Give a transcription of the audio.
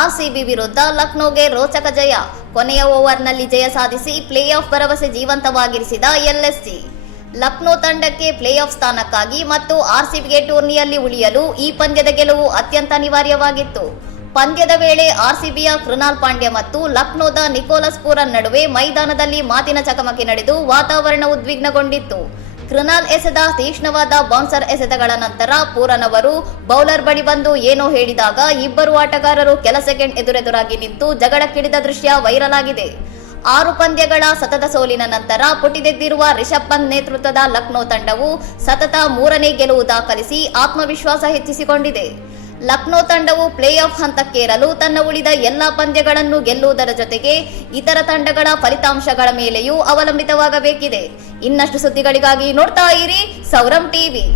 RCB ವಿರುದ್ಧ ಲಕ್ನೋಗೆ ರೋಚಕ ಜಯ. ಕೊನೆಯ ಓವರ್ನಲ್ಲಿ ಜಯ ಸಾಧಿಸಿ ಪ್ಲೇ ಆಫ್ ಭರವಸೆ ಜೀವಂತವಾಗಿರಿಸಿದ ಎಲ್ಎಸ್ಜಿ. ಲಕ್ನೋ ತಂಡಕ್ಕೆ ಪ್ಲೇ ಆಫ್ ಸ್ಥಾನಕ್ಕಾಗಿ ಮತ್ತು ಆರ್ಸಿಬಿಗೆ ಟೂರ್ನಿಯಲ್ಲಿ ಉಳಿಯಲು ಈ ಪಂದ್ಯದ ಗೆಲುವು ಅತ್ಯಂತ ಅನಿವಾರ್ಯವಾಗಿತ್ತು. ಪಂದ್ಯದ ವೇಳೆ ಆರ್ಸಿಬಿಯ ಕೃನಾಲ್ ಪಾಂಡ್ಯ ಮತ್ತು ಲಕ್ನೋದ ನಿಕೋಲಸ್ ಪೂರನ್ ನಡುವೆ ಮೈದಾನದಲ್ಲಿ ಮಾತಿನ ಚಕಮಕಿ ನಡೆದು ವಾತಾವರಣ ಉದ್ವಿಗ್ನಗೊಂಡಿತ್ತು. ಕೃನಾಲ್ ಎಸೆದ ತೀಕ್ಷ್ಣವಾದ ಬೌನ್ಸರ್ ಎಸೆತಗಳ ನಂತರ ಪೂರನ್ ಅವರು ಬೌಲರ್ ಬಳಿ ಬಂದು ಏನೋ ಹೇಳಿದಾಗ ಇಬ್ಬರು ಆಟಗಾರರು ಕೆಲ ಸೆಕೆಂಡ್ ಎದುರೆದುರಾಗಿ ನಿಂತು ಜಗಳಕ್ಕಿಳಿದ ದೃಶ್ಯ ವೈರಲ್ ಆಗಿದೆ. 6 ಪಂದ್ಯಗಳ ಸತತ ಸೋಲಿನ ನಂತರ ಪುಟಿದೆದ್ದಿರುವ ರಿಷಬ್ ಪಂತ್ ನೇತೃತ್ವದ ಲಕ್ನೋ ತಂಡವು ಸತತ 3ನೇ ಗೆಲುವು ದಾಖಲಿಸಿ ಆತ್ಮವಿಶ್ವಾಸ ಹೆಚ್ಚಿಸಿಕೊಂಡಿದೆ. ಲಕ್ನೋ ತಂಡವು ಪ್ಲೇ ಆಫ್ ಹಂತಕ್ಕೇರಲು ತನ್ನ ಉಳಿದ ಎಲ್ಲಾ ಪಂದ್ಯಗಳನ್ನು ಗೆಲ್ಲುವುದರ ಜೊತೆಗೆ ಇತರ ತಂಡಗಳ ಫಲಿತಾಂಶಗಳ ಮೇಲೆಯೂ ಅವಲಂಬಿತವಾಗಬೇಕಿದೆ. ಇನ್ನಷ್ಟು ಸುದ್ದಿಗಳಿಗಾಗಿ ನೋಡ್ತಾ ಇರಿ ಸೌರಂ ಟಿವಿ.